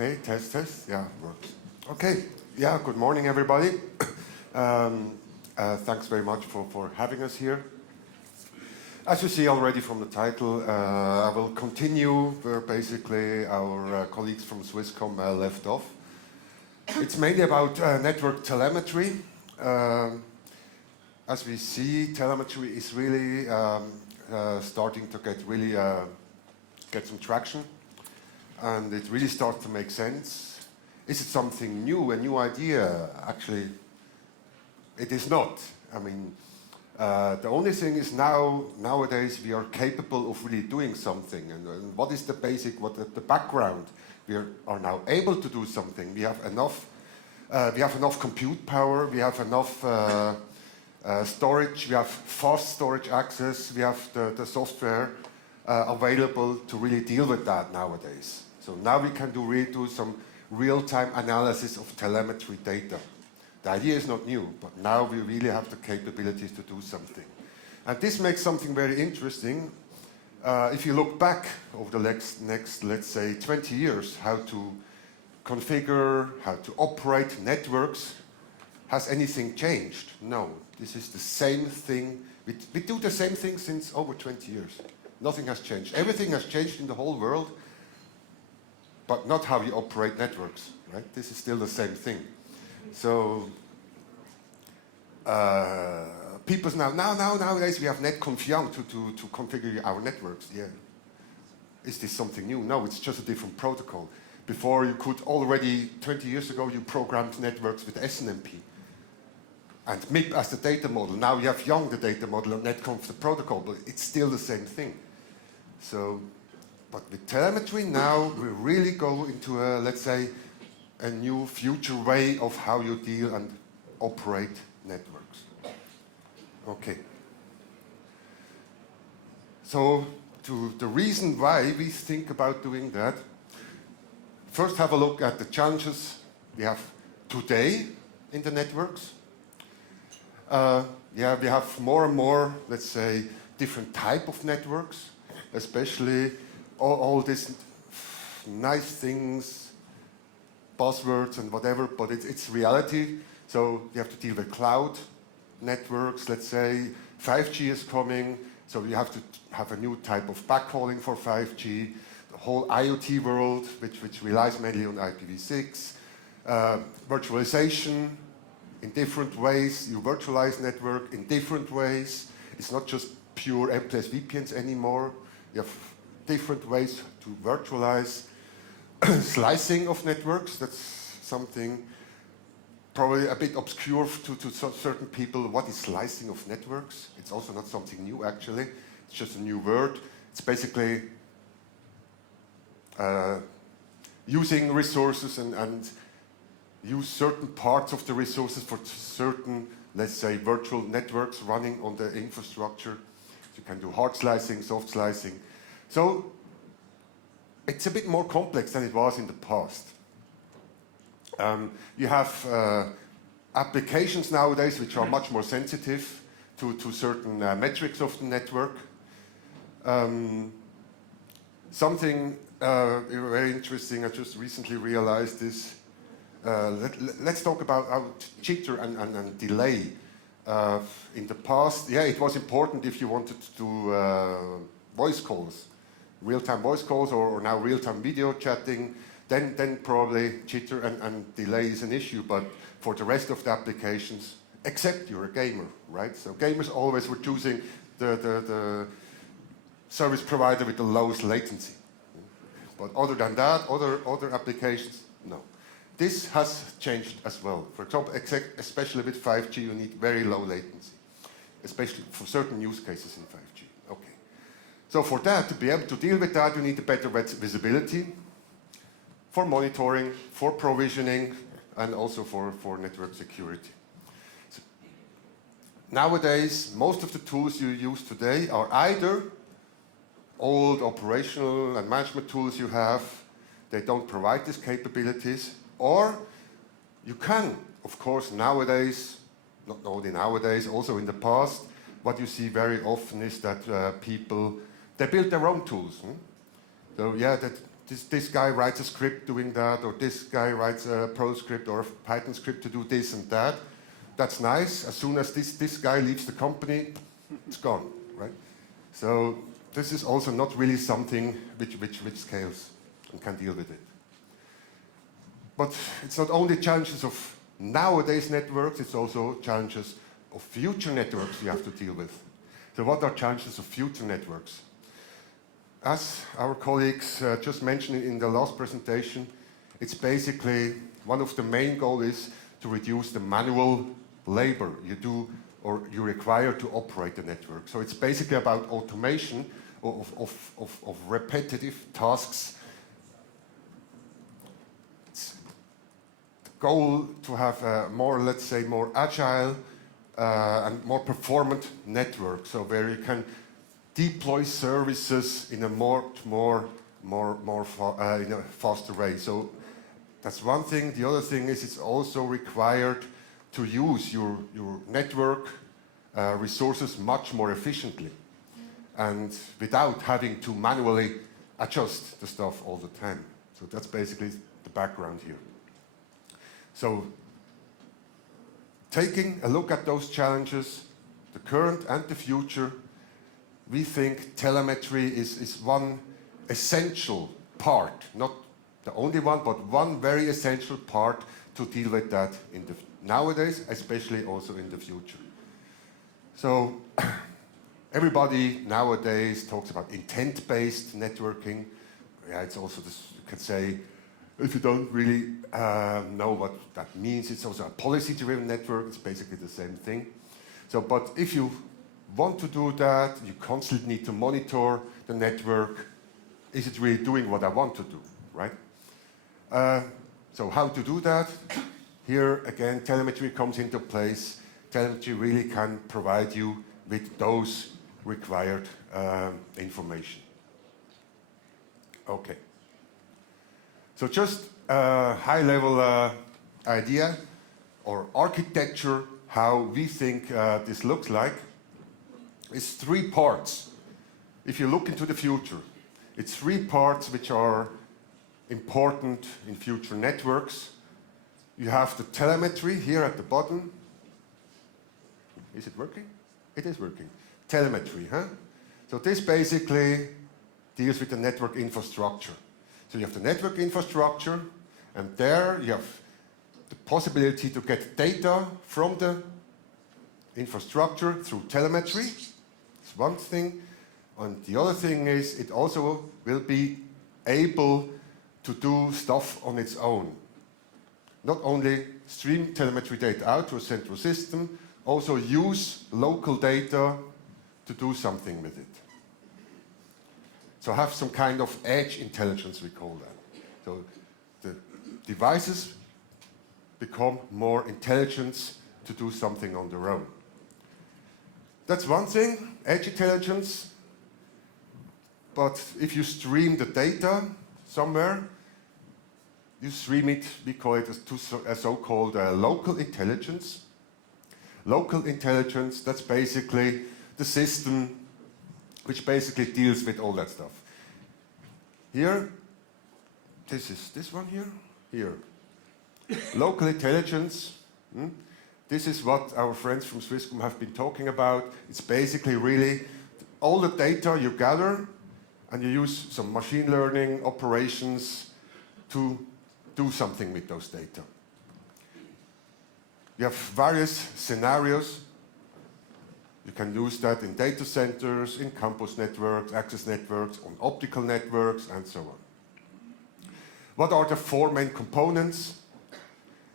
Okay, test, test. Yeah, works. Okay, yeah, good morning, everybody. Thanks very much for having us here. As you see already from the title, I will continue where basically our colleagues from Swisscom left off. It's mainly about network telemetry. As we see, telemetry is really starting to get some traction, and it really starts to make sense. Is it something new, a new idea? Actually, it is not. I mean, the only thing is nowadays we are capable of really doing something. And what is the basic, the background? We are now able to do something. We have enough compute power. We have enough storage. We have fast storage access. We have the software available to really deal with that nowadays. So now we can really do some real-time analysis of telemetry data. The idea is not new, but now we really have the capabilities to do something. And this makes something very interesting. If you look back over the next, let's say, 20 years, how to configure, how to operate networks, has anything changed? No, this is the same thing. We do the same thing since over 20 years. Nothing has changed. Everything has changed in the whole world, but not how you operate networks, right? This is still the same thing. So people nowadays we have net confiant to configure our networks. Yeah, is this something new? No, it's just a different protocol. Before you could already 20 years ago you programmed networks with SNMP and MIP as the data model. Now you have YONG the data model and netconf the protocol, but it's still the same thing. So, but with telemetry now we really go into a, let's say, a new future way of how you deal and operate networks. Okay. So, the reason why we think about doing that, first have a look at the challenges we have today in the networks. Yeah, we have more and more, let's say, different type of networks, especially all these nice things, buzzwords and whatever, but it's reality. So you have to deal with cloud networks, let's say. 5G is coming, so you have to have a new type of backhauling for 5G. The whole IoT world, which relies mainly on IPv6. Virtualization in different ways. You virtualize network in different ways. It's not just pure MPLS VPNs anymore. You have different ways to virtualize. Slicing of networks, that's something probably a bit obscure to certain people. What is slicing of networks? It's also not something new, actually. It's just a new word. It's basically using resources and use certain parts of the resources for certain, let's say, virtual networks running on the infrastructure. You can do hard slicing, soft slicing. So it's a bit more complex than it was in the past. You have applications nowadays which are much more sensitive to certain metrics of the network. Something very interesting, I just recently realized this. Let's talk about jitter and delay. In the past, yeah, it was important if you wanted to do voice calls, real-time voice calls, or now real-time video chatting, then probably jitter and delay is an issue. But for the rest of the applications, except you're a gamer, right? So gamers always were choosing the service provider with the lowest latency. But other than that, other applications, no. This has changed as well. For example, especially with 5G, you need very low latency, especially for certain use cases in 5G. Okay. So for that, to be able to deal with that, you need a better visibility for monitoring, for provisioning, and also for network security. So nowadays, most of the tools you use today are either old operational and management tools you have, they don't provide these capabilities, or you can, of course, nowadays, not only nowadays, also in the past, what you see very often is that people, they build their own tools. So yeah, that this guy writes a script doing that, or this guy writes a Perl script or a Python script to do this and that. That's nice. As soon as this guy leaves the company, it's gone, right? So this is also not really something which scales and can deal with it. But it's not only challenges of nowadays networks, it's also challenges of future networks you have to deal with. So what are challenges of future networks? As our colleagues just mentioned in the last presentation, it's basically one of the main goals is to reduce the manual labor you do or you require to operate the network. So it's basically about automation of repetitive tasks. It's the goal to have a more, let's say, more agile and more performant network, so where you can deploy services in a in a faster way. So that's one thing. The other thing is it's also required to use your network resources much more efficiently and without having to manually adjust the stuff all the time. So that's basically the background here. So taking a look at those challenges, the current and the future, we think telemetry is one essential part, not the only one, but one very essential part to deal with that in the nowadays, especially also in the future. So everybody nowadays talks about intent-based networking. Yeah, it's also this, you can say, if you don't really know what that means, it's also a policy-driven network. It's basically the same thing. So, but if you want to do that, you constantly need to monitor the network. Is it really doing what I want to do, right? So how to do that? Here, again, telemetry comes into place. Telemetry really can provide you with those required information. Okay. So just a high-level idea or architecture, how we think this looks like, is 3 parts. If you look into the future, it's 3 parts which are important in future networks. You have the telemetry here at the bottom. Is it working? It is working. Telemetry, huh? So this basically deals with the network infrastructure. So you have the network infrastructure, and there you have the possibility to get data from the infrastructure through telemetry. It's one thing. And the other thing is it also will be able to do stuff on its own. Not only stream telemetry data out to a central system, also use local data to do something with it. So have some kind of edge intelligence, we call that. So the devices become more intelligent to do something on their own. That's one thing, edge intelligence. But if you stream the data somewhere, you stream it, we call it a so-called local intelligence. Local intelligence, that's basically the system which basically deals with all that stuff. Here, this is this one here, here. Local intelligence, this is what our friends from Swisscom have been talking about. It's basically really all the data you gather and you use some machine learning operations to do something with those data. You have various scenarios. You can use that in data centers, in campus networks, access networks, on optical networks, and so on. What are the 4 main components?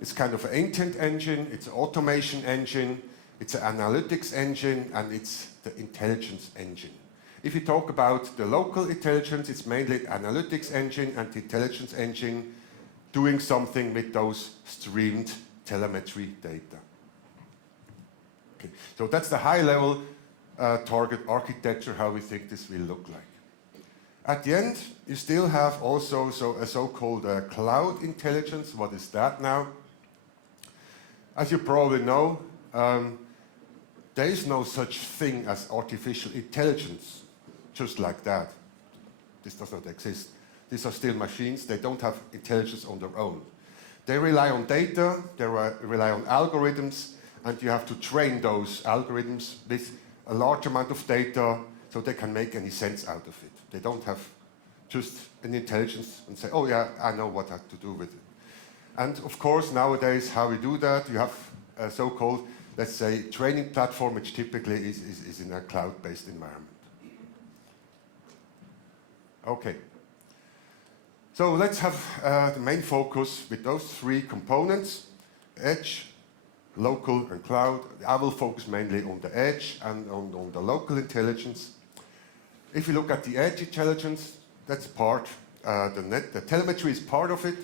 It's kind of an intent engine, it's an automation engine, it's an analytics engine, and it's the intelligence engine. If you talk about the local intelligence, it's mainly the analytics engine and the intelligence engine doing something with those streamed telemetry data. Okay. So that's the high-level target architecture, how we think this will look like. At the end, you still have also a so-called cloud intelligence. What is that now? As you probably know, there is no such thing as artificial intelligence, just like that. This does not exist. These are still machines. They don't have intelligence on their own. They rely on data, they rely on algorithms, and you have to train those algorithms with a large amount of data so they can make any sense out of it. They don't have just an intelligence and say, oh yeah, I know what I have to do with it. And of course, nowadays, how we do that, you have a so-called, let's say, training platform, which typically is in a cloud-based environment. Okay. So let's have the main focus with those three components, edge, local, and cloud. I will focus mainly on the edge and on the local intelligence. If you look at the edge intelligence, that's part, the telemetry is part of it.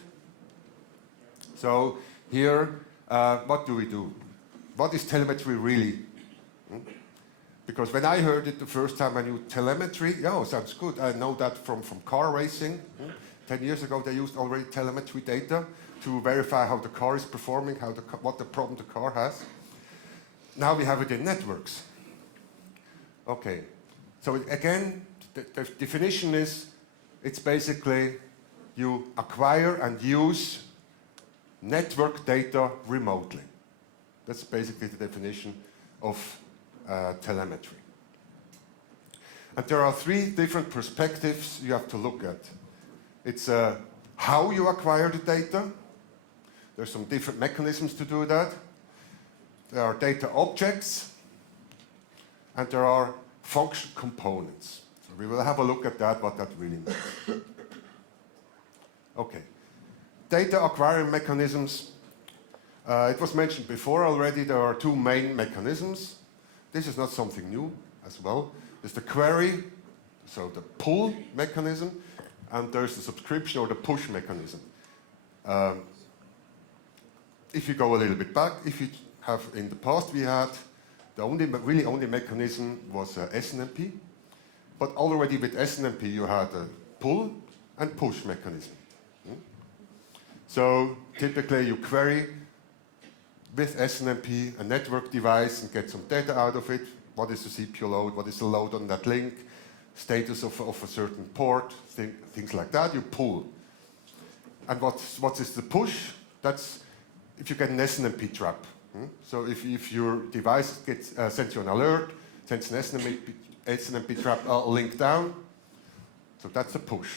So here, what do we do? What is telemetry really? Because when I heard it the first time, I knew telemetry. Yeah, sounds good. I know that from car racing. 10 years ago, they used already telemetry data to verify how the car is performing, what the problem the car has. Now we have it in networks. Okay. So again, the definition is, it's basically you acquire and use network data remotely. That's basically the definition of telemetry. And there are three different perspectives you have to look at. It's how you acquire the data. There's some different mechanisms to do that. There are data objects, and there are function components. So we will have a look at that, what that really means. Okay. Data acquiring mechanisms. It was mentioned before already, there are two main mechanisms. This is not something new as well. There's the query, so the pull mechanism, and there's the subscription or the push mechanism. If you go a little bit back, if you have in the past, we had the really only mechanism was SNMP, but already with SNMP you had a pull and push mechanism. So typically you query with SNMP a network device and get some data out of it. What is the CPU load? What is the load on that link? Status of a certain port, things like that, you pull. And what is the push? That's if you get an SNMP trap. So if your device sends you an alert, sends an SNMP trap link down, so that's a push.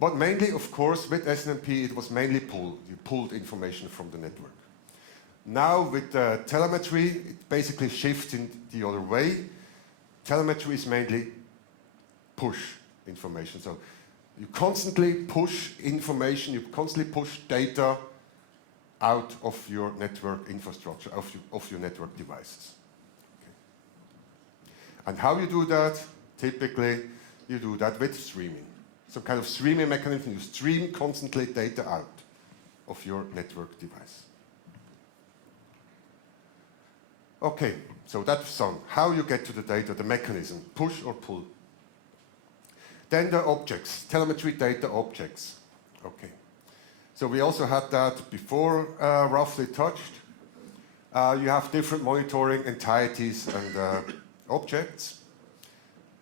But mainly, of course, with SNMP, it was mainly pull. You pulled information from the network. Now with telemetry, it basically shifts in the other way. Telemetry is mainly push information. So you constantly push information, you constantly push data out of your network infrastructure, of your network devices. Okay. And how you do that? Typically, you do that with streaming. Some kind of streaming mechanism. You stream constantly data out of your network device. Okay, so that's how you get to the data, the mechanism, push or pull. Then the objects, telemetry data objects. Okay, so we also had that before, roughly touched. You have different monitoring entities and objects.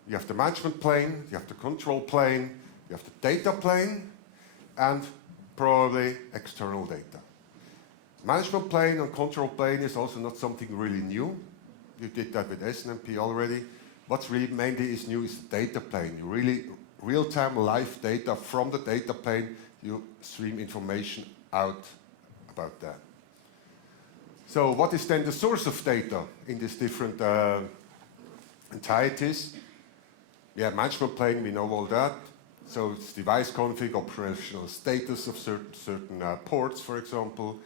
You have the management plane, you have the control plane, you have the data plane, and probably external data. Management plane and control plane is also not something really new. You did that with SNMP already. What's really mainly is new is the data plane. You really, real-time live data from the data plane, you stream information out about that. So what is then the source of data in these different entities? We have management plane, we know all that. So it's device config, operational status of certain ports, for example.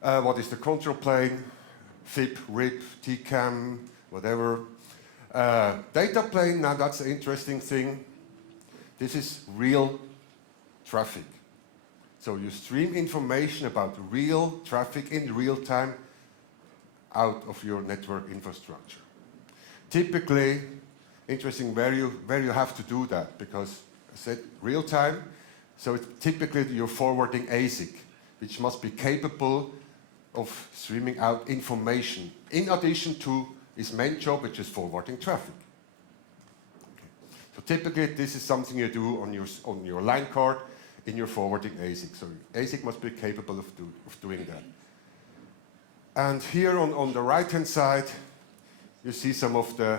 What is the control plane? FIP, RIP, TCAM, whatever. Data plane, now that's the interesting thing. This is real traffic. So you stream information about real traffic in real time out of your network infrastructure. Typically, interesting where you have to do that, because I said real time, so typically you're forwarding ASIC, which must be capable of streaming out information in addition to his main job, which is forwarding traffic. Okay. So typically, this is something you do on your line card in your forwarding ASIC. So ASIC must be capable of doing that. And here on the right-hand side, you see some of the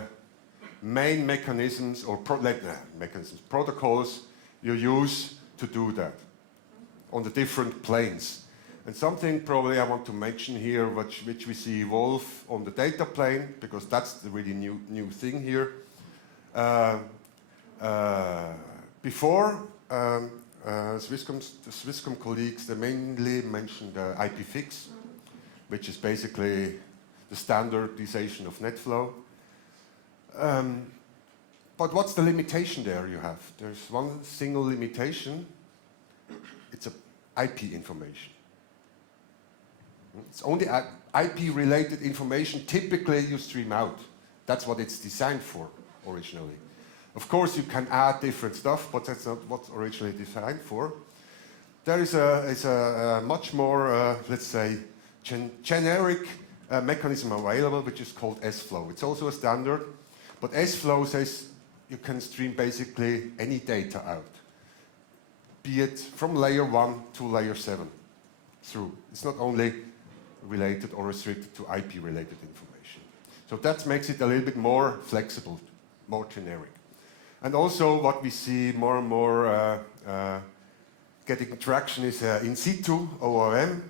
main mechanisms or protocols you use to do that on the different planes. And something probably I want to mention here, which we see evolve on the data plane, because that's the really new thing here. Before, the Swisscom colleagues, they mainly mentioned IPFix, which is basically the standardization of NetFlow. But what's the limitation there you have? There's one single limitation. It's IP information. It's only IP-related information typically you stream out. That's what it's designed for originally. Of course, you can add different stuff, but that's not what's originally designed for. There is a much more, let's say, generic mechanism available, which is called S-Flow. It's also a standard, but S-Flow says you can stream basically any data out, be it from layer 1 to layer 7 through. It's not only related or restricted to IP-related information. So that makes it a little bit more flexible, more generic. And also what we see more and more getting traction is in situ ORM.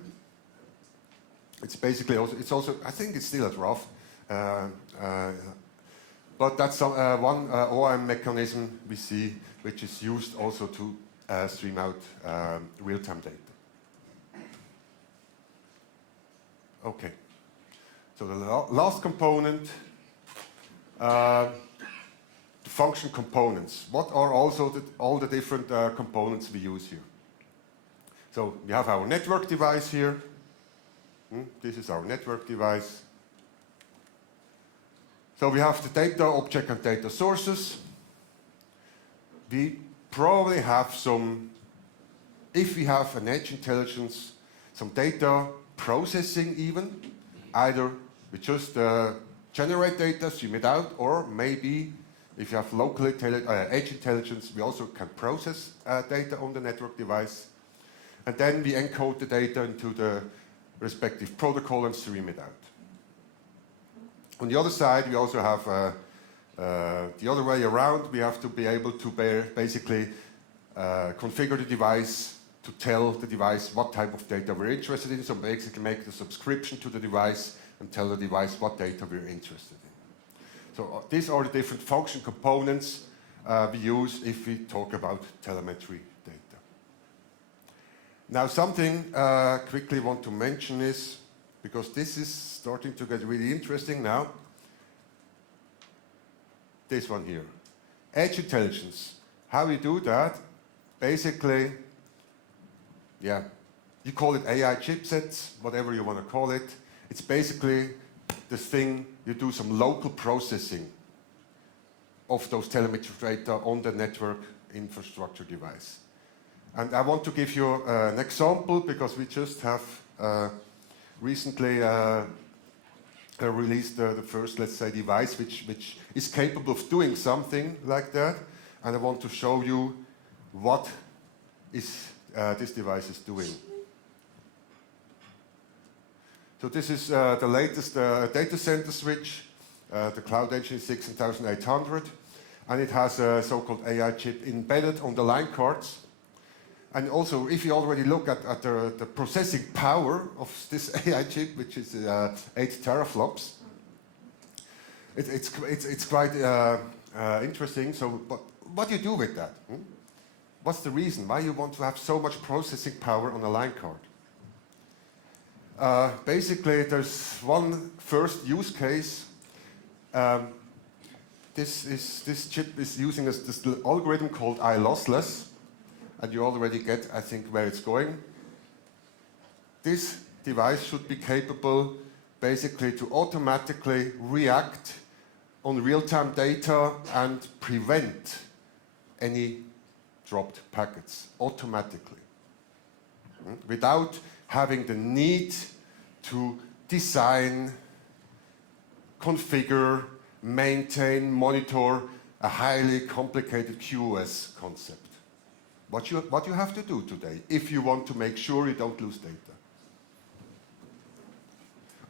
It's basically also, I think it's still at rough, but that's one ORM mechanism we see which is used also to stream out real-time data. Okay, so the last component, the function components. What are also all the different components we use here? So we have our network device here. This is our network device. So we have the data object and data sources. We probably have some, if we have an edge intelligence, some data processing even. Either we just generate data, stream it out, or maybe if you have local edge intelligence, we also can process data on the network device. And then we encode the data into the respective protocol and stream it out. On the other side, we also have the other way around. We have to be able to basically configure the device to tell the device what type of data we're interested in. So basically make the subscription to the device and tell the device what data we're interested in. So these are the different function components we use if we talk about telemetry data. Now something quickly want to mention is, because this is starting to get really interesting now, this one here. Edge intelligence. How we do that? Basically, yeah, you call it AI chipsets, whatever you want to call it. It's basically this thing, you do some local processing of those telemetry data on the network infrastructure device. And I want to give you an example, because we just have recently released the first, let's say, device which is capable of doing something like that. And I want to show you what is this device is doing. So this is the latest data center switch, the Cloud Engine 6800, and it has a so-called AI chip embedded on the line cards. And also, if you already look at the processing power of this AI chip, which is 8 teraflops, it's quite interesting. So, but what do you do with that? What's the reason why you want to have so much processing power on a line card? Basically, there's one first use case. This chip is using this algorithm called iLossless, and you already get, I think, where it's going. This device should be capable, basically, to automatically react on real-time data and prevent any dropped packets automatically, without having the need to design, configure, maintain, monitor a highly complicated QoS concept. What you have to do today if you want to make sure you don't lose data.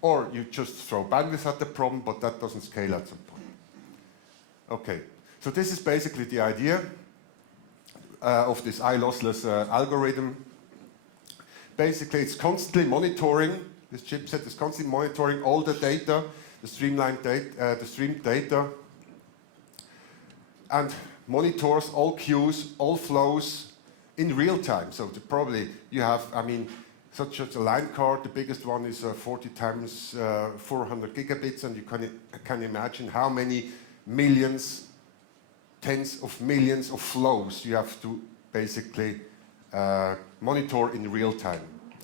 Or you just throw bandwidth at the problem, but that doesn't scale at some point. Okay, so this is basically the idea of this lossless algorithm. Basically, it's constantly monitoring, this chipset is constantly monitoring all the data, the streamed data, and monitors all queues, all flows in real time. So probably you have, I mean, such as a line card, the biggest one is 40 times 400 gigabits, and you can imagine how many millions, tens of millions of flows you have to basically monitor in real time.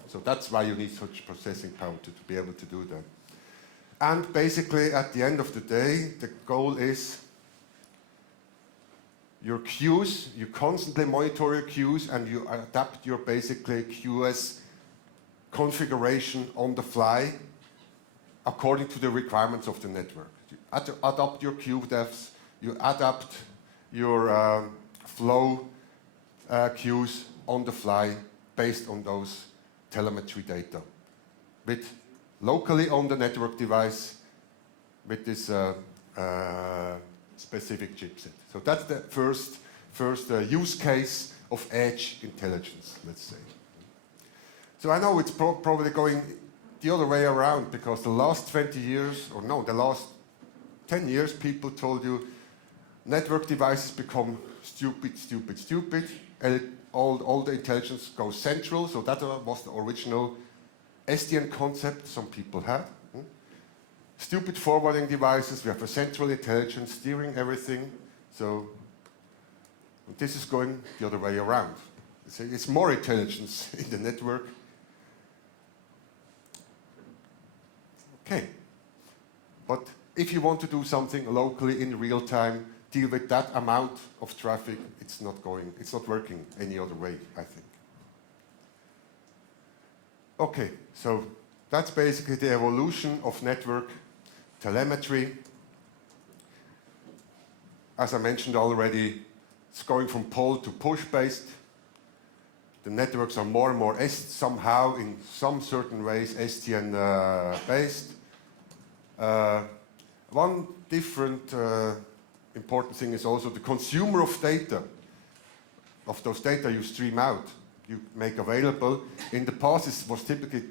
So that's why you need such processing power to be able to do that. And basically, at the end of the day, the goal is your queues, you constantly monitor your queues, and you adapt your basically QoS configuration on the fly according to the requirements of the network. You adapt your queue depths, you adapt your flow queues on the fly based on those telemetry data with locally on the network device with this specific chipset. So that's the first use case of edge intelligence, let's say. So I know it's probably going the other way around, because the last 20 years, or no, the last 10 years, people told you network devices become stupid, stupid, stupid. All the intelligence goes central, so that was the original SDN concept some people had. Stupid forwarding devices, we have a central intelligence steering everything. So this is going the other way around. It's more intelligence in the network. Okay, but if you want to do something locally in real time, deal with that amount of traffic, it's not working any other way, I think. Okay, so that's basically the evolution of network telemetry. As I mentioned already, it's going from pull to push based. The networks are more and more somehow in some certain ways SDN based. One different important thing is also the consumer of data, of those data you stream out, you make available. In the past, it was typically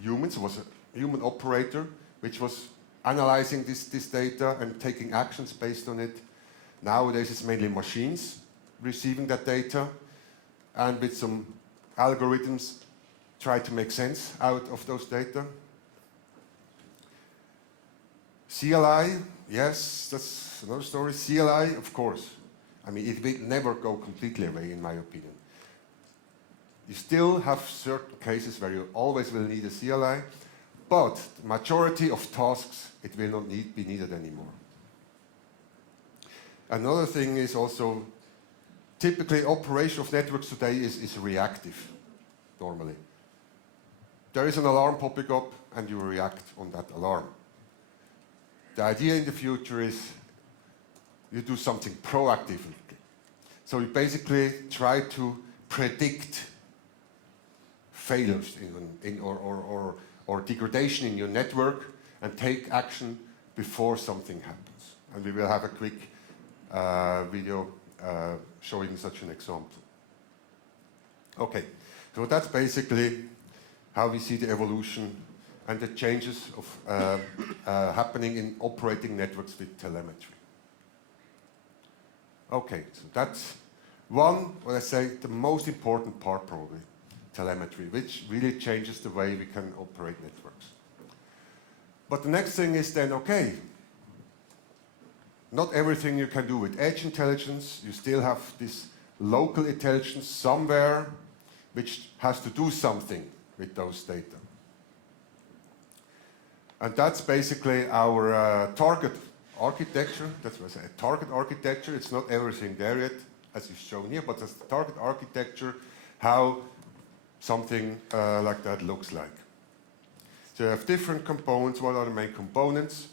humans, it was a human operator, which was analyzing this data and taking actions based on it. Nowadays, it's mainly machines receiving that data, and with some algorithms, try to make sense out of those data. CLI, yes, that's another story. CLI, of course. I mean, it will never go completely away, in my opinion. You still have certain cases where you always will need a CLI, but the majority of tasks, it will not be needed anymore. Another thing is also, typically operation of networks today is reactive, normally. There is an alarm popping up, and you react on that alarm. The idea in the future is you do something proactively. So you basically try to predict failures or degradation in your network and take action before something happens. And we will have a quick video showing such an example. Okay, so that's basically how we see the evolution and the changes of happening in operating networks with telemetry. Okay, so that's one, what I say, the most important part probably, telemetry, which really changes the way we can operate networks. But the next thing is then, okay, not everything you can do with edge intelligence. You still have this local intelligence somewhere which has to do something with those data. And that's basically our target architecture. That's what I say, a target architecture. It's not everything there yet, as is shown here, but that's the target architecture, how something like that looks like. So you have different components. What are the main components?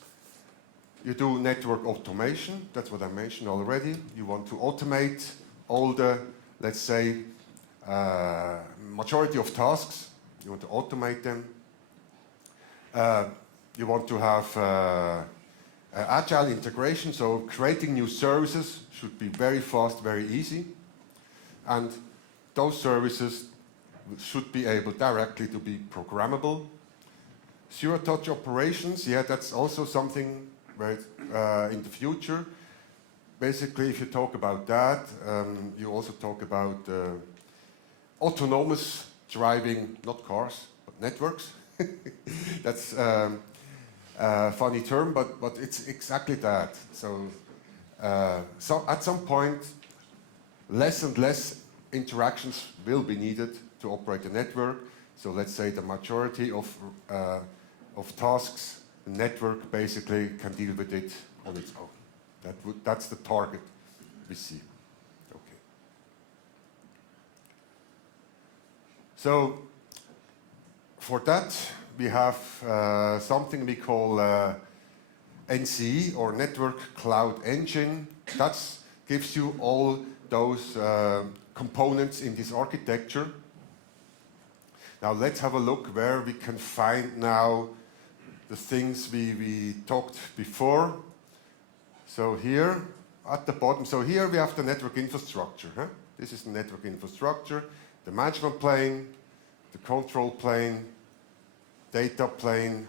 You do network automation, that's what I mentioned already. You want to automate all the, let's say, majority of tasks. You want to automate them. You want to have agile integration, so creating new services should be very fast, very easy. And those services should be able directly to be programmable. Zero-touch operations, yeah, that's also something where in the future. Basically, if you talk about that, you also talk about autonomous driving, not cars, but networks. That's a funny term, but it's exactly that. So at some point, less and less interactions will be needed to operate the network. So let's say the majority of tasks, the network basically can deal with it on its own. That's the target we see. Okay. So for that, we have something we call NCE, or Network Cloud Engine. That gives you all those components in this architecture. Now let's have a look where we can find now the things we talked before. So here at the bottom, so here we have the network infrastructure. Huh? This is the network infrastructure, the management plane, the control plane, data plane,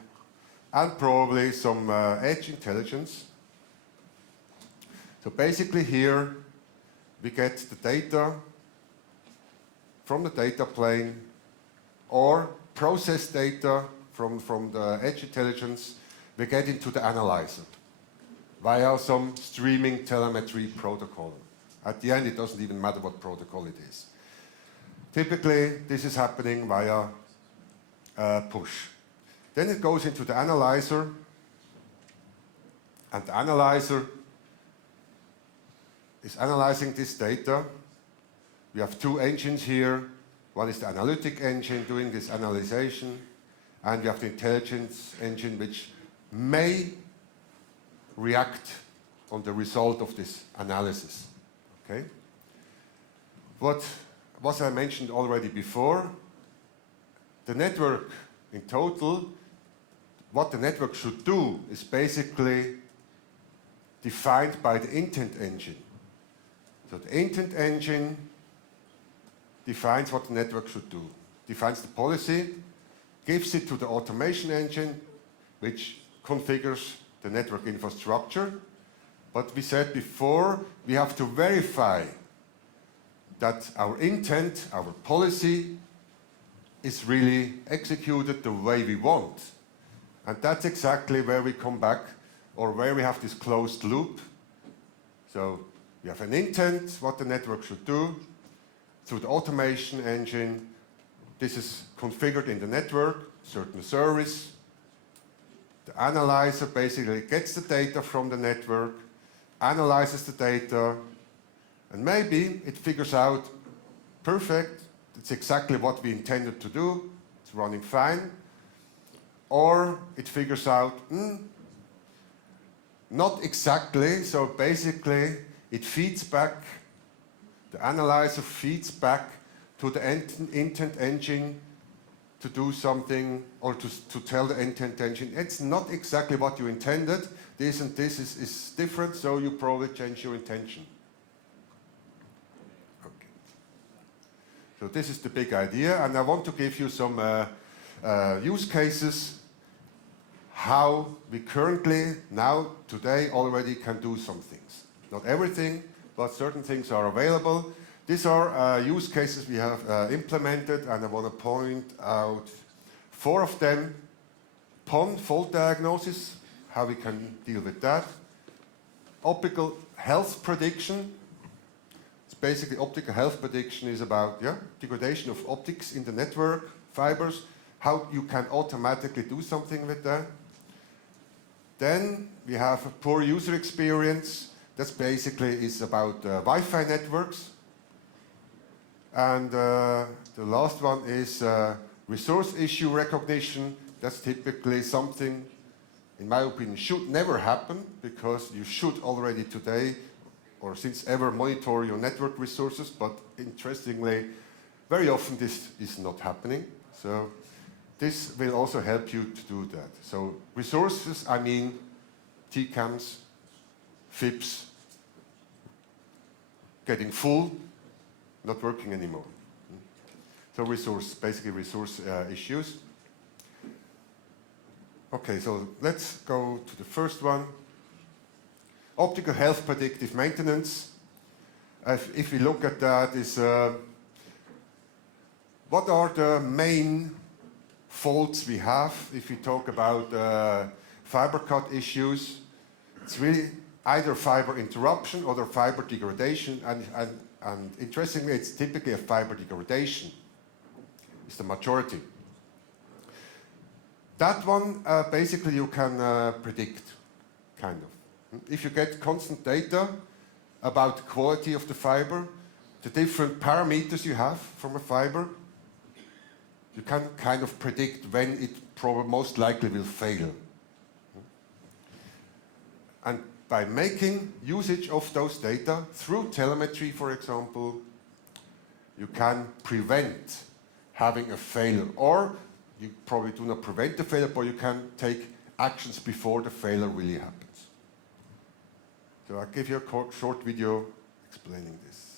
and probably some edge intelligence. So basically here we get the data from the data plane or process data from the edge intelligence. We get into the analyzer via some streaming telemetry protocol. At the end, it doesn't even matter what protocol it is. Typically, this is happening via push. Then it goes into the analyzer, and the analyzer is analyzing this data. We have two engines here. One is the analytic engine doing this analyzation, and we have the intelligence engine which may react on the result of this analysis. Okay? What I mentioned already before, the network in total, what the network should do is basically defined by the intent engine. So the intent engine defines what the network should do, defines the policy, gives it to the automation engine, which configures the network infrastructure. But we said before, we have to verify that our intent, our policy, is really executed the way we want. And that's exactly where we come back, or where we have this closed loop. So we have an intent, what the network should do. Through the automation engine, this is configured in the network, certain service. The analyzer basically gets the data from the network, analyzes the data, and maybe it figures out, perfect, it's exactly what we intended to do, it's running fine. Or it figures out, not exactly, so basically it feeds back, the analyzer feeds back to the intent engine to do something, or to tell the intent engine, it's not exactly what you intended, this and this is different, so you probably change your intention. Okay. So this is the big idea, and I want to give you some use cases how we currently, now, today, already can do some things. Not everything, but certain things are available. These are use cases we have implemented, and I want to point out 4 of them. PON, fault diagnosis, how we can deal with that. Optical health prediction. It's basically optical health prediction is about degradation of optics in the network, fibers, how you can automatically do something with that. Then we have a poor user experience. That's basically is about Wi-Fi networks. And the last one is resource issue recognition. That's typically something in my opinion, should never happen, because you should already today, or since ever, monitor your network resources, but interestingly, very often this is not happening. So this will also help you to do that. So resources, I mean TCAMs, FIPS, getting full, not working anymore. So basically resource issues. Okay, so let's go to the first one. Optical health predictive maintenance. If we look at that, is what are the main faults we have if we talk about fiber cut issues? It's really either fiber interruption or fiber degradation, and interestingly, it's typically a fiber degradation. It's the majority. That one, basically you can predict, kind of. If you get constant data about the quality of the fiber, the different parameters you have from a fiber, you can kind of predict when it most likely will fail. And by making usage of those data through telemetry, for example, you can prevent having a failure, or you probably do not prevent the failure, but you can take actions before the failure really happens. So I'll give you a short video explaining this.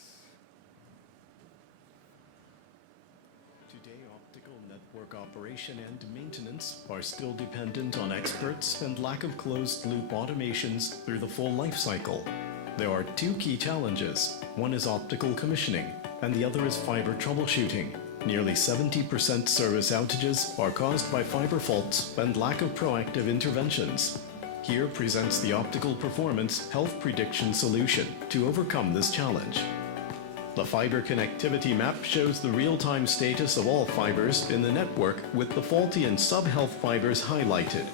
Today, optical network operation and maintenance are still dependent on experts and lack of closed-loop automations through the full life cycle. There are two key challenges. One is optical commissioning, and the other is fiber troubleshooting. Nearly 70% service outages are caused by fiber faults and lack of proactive interventions. Here presents the Optical Performance Health Prediction solution to overcome this challenge. The fiber connectivity map shows the real-time status of all fibers in the network with the faulty and sub-health fibers highlighted.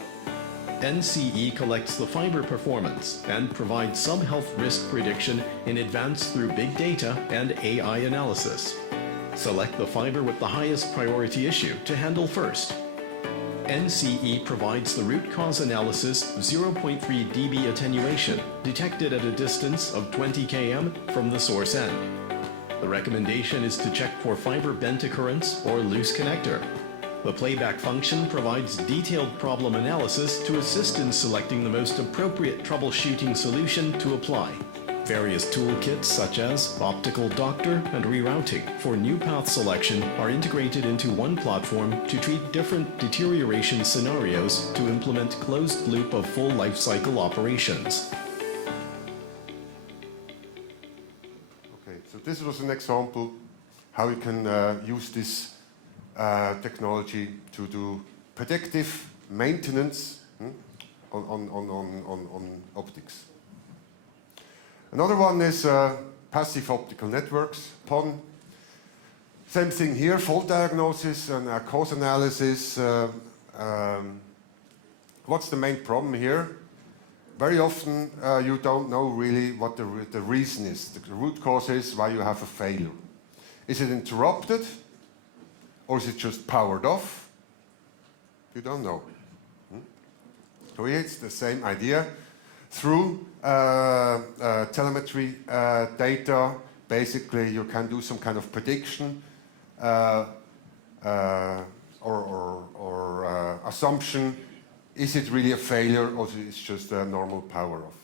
NCE collects the fiber performance and provides sub-health risk prediction in advance through big data and AI analysis. Select the fiber with the highest priority issue to handle first. NCE provides the root cause analysis 0.3 dB attenuation detected at a distance of 20 km from the source end. The recommendation is to check for fiber bent occurrence or loose connector. The playback function provides detailed problem analysis to assist in selecting the most appropriate troubleshooting solution to apply. Various toolkits such as Optical Doctor and rerouting for new path selection are integrated into one platform to treat different deterioration scenarios to implement closed loop of full life cycle operations. Okay, so this was an example how you can use this technology to do predictive maintenance on optics. Another one is passive optical networks, PON. Same thing here, fault diagnosis and cause analysis. What's the main problem here? Very often you don't know really what the reason is. The root cause is why you have a failure. Is it interrupted? Or is it just powered off? You don't know. So here it's the same idea. Through telemetry data, basically you can do some kind of prediction or assumption. Is it really a failure, or is it just a normal power off?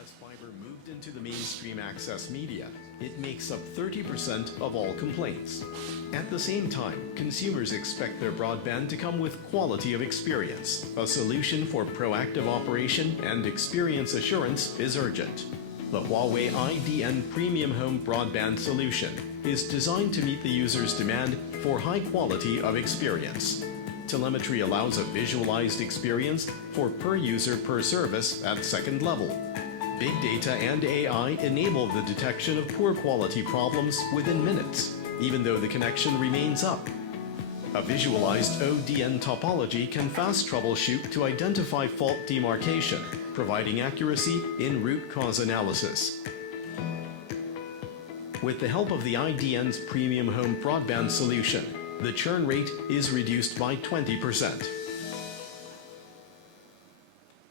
As fiber moved into the mainstream access media, it makes up 30% of all complaints. At the same time, consumers expect their broadband to come with quality of experience. A solution for proactive operation and experience assurance is urgent. The Huawei IDN Premium Home Broadband solution is designed to meet the user's demand for high quality of experience. Telemetry allows a visualized experience for per user per service at second level. Big data and AI enable the detection of poor quality problems within minutes, even though the connection remains up. A visualized ODN topology can fast troubleshoot to identify fault demarcation, providing accuracy in root cause analysis. With the help of the IDN's premium home broadband solution, the churn rate is reduced by 20%.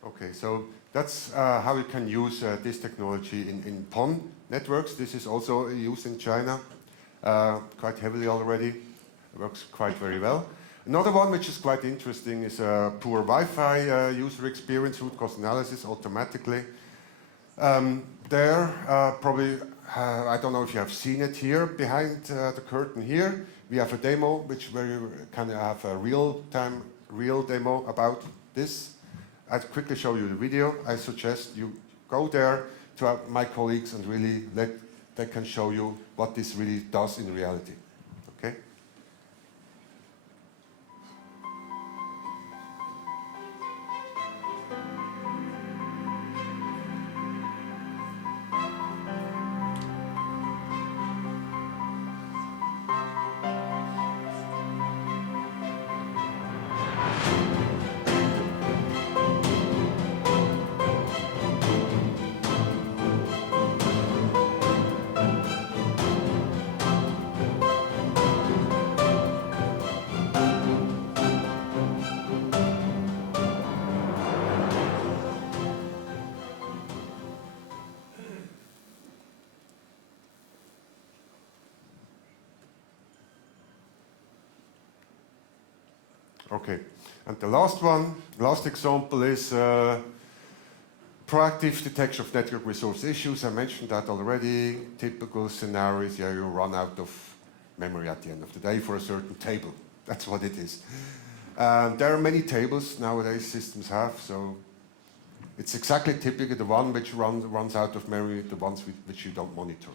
Okay, so that's how you can use this technology in PON networks. This is also used in China quite heavily already. It works quite very well. Another one which is quite interesting is poor Wi-Fi user experience, root cause analysis automatically. Probably, I don't know if you have seen it here, behind the curtain here, we have a demo where you can have a real demo about this. I'll quickly show you the video. I suggest you go there to my colleagues and really they can show you what this really does in reality. Okay? Okay, and the last example is proactive detection of network resource issues. I mentioned that already. Typical scenarios, yeah, you run out of memory at the end of the day for a certain table. That's what it is. There are many tables nowadays systems have, so it's exactly typically the one which runs out of memory, the ones which you don't monitor.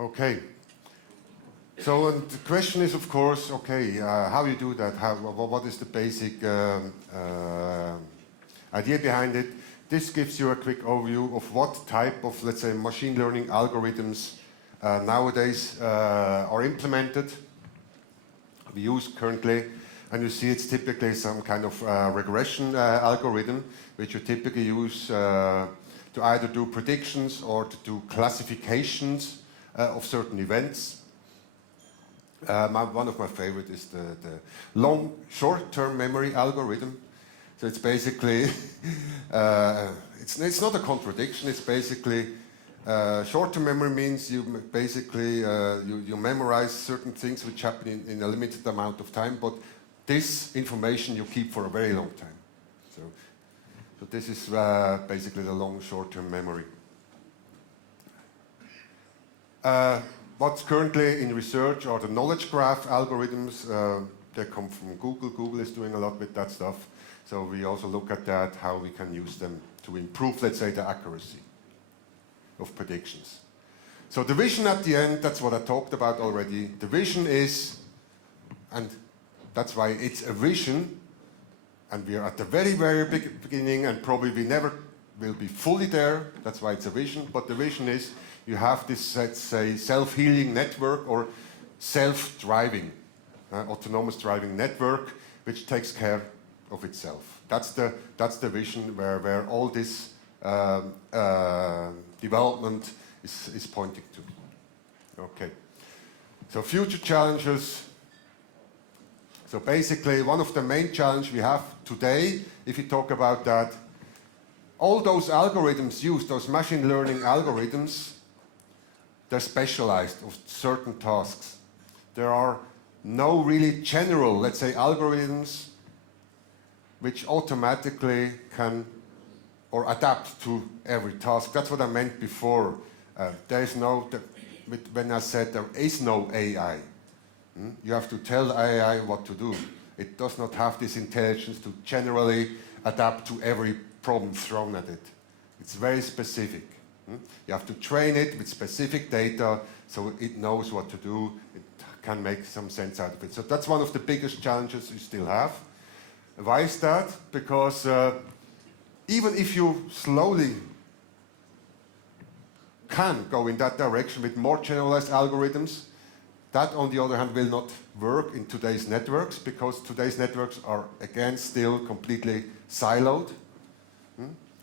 Okay. So the question is, of course, okay, how you do that? What is the basic idea behind it? This gives you a quick overview of what type of, let's say, machine learning algorithms nowadays are implemented. We use currently, and you see it's typically some kind of regression algorithm, which you typically use to either do predictions or to do classifications of certain events. One of my favorite is the long short-term memory algorithm. So it's basically, it's not a contradiction, it's basically, short-term memory means you basically, you memorize certain things which happen in a limited amount of time, but this information you keep for a very long time. So this is basically the long short-term memory. What's currently in research are the knowledge graph algorithms. They come from Google. Google is doing a lot with that stuff. So we also look at that, how we can use them to improve, let's say, the accuracy of predictions. So the vision at the end, that's what I talked about already. The vision is, and that's why it's a vision, and we are at the very, very beginning, and probably we never will be fully there. That's why it's a vision. But the vision is, you have this, let's say, self-healing network or self-driving, autonomous driving network, which takes care of itself. That's the vision where all this development is pointing to. Okay. So future challenges. So basically, one of the main challenges we have today, if you talk about that, all those algorithms used, those machine learning algorithms, they're specialized of certain tasks. There are no really general, let's say, algorithms which automatically can or adapt to every task. That's what I meant before. There is no, when I said there is no AI. You have to tell AI what to do. It does not have this intelligence to generally adapt to every problem thrown at it. It's very specific. You have to train it with specific data so it knows what to do. It can make some sense out of it. So that's one of the biggest challenges you still have. Why is that? Because even if you slowly can go in that direction with more generalized algorithms, that, on the other hand, will not work in today's networks, because today's networks are, again, still completely siloed.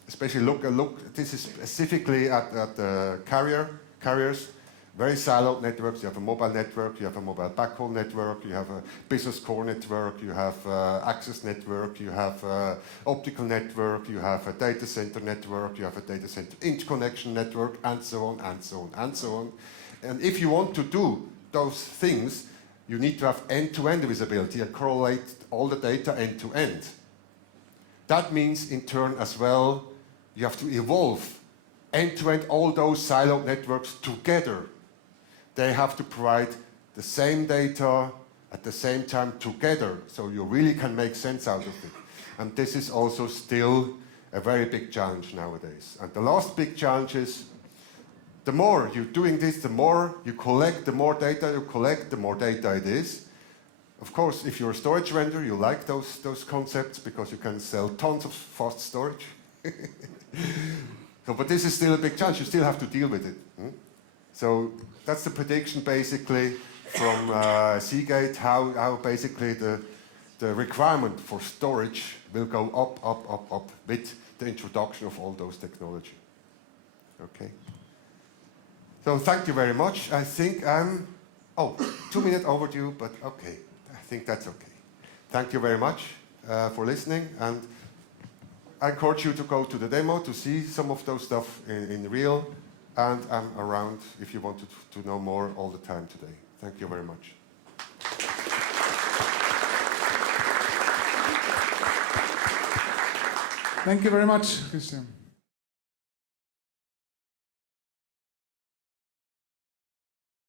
Especially look, this is specifically at the carriers, very siloed networks. You have a mobile network, you have a mobile backhaul network, you have a business core network, you have access network, you have optical network, you have a data center network, you have a data center interconnection network, and so on, and so on, and so on. And if you want to do those things, you need to have end-to-end visibility and correlate all the data end-to-end. That means, in turn, as well, you have to evolve end-to-end all those siloed networks together. They have to provide the same data at the same time together, so you really can make sense out of it. And this is also still a very big challenge nowadays. And the last big challenge is, the more you're doing this, the more you collect, the more data you collect, the more data it is. Of course, if you're a storage vendor, you like those concepts because you can sell tons of fast storage. So, but this is still a big challenge. You still have to deal with it. So that's the prediction, basically, from Seagate, how basically the requirement for storage will go up with the introduction of all those technology. Okay. So thank you very much. I think I'm, 2 minutes overdue, but okay. I think that's okay. Thank you very much for listening, and I encourage you to go to the demo to see some of those stuff in real, and I'm around if you want to know more all the time today. Thank you very much. Thank you very much, Christian.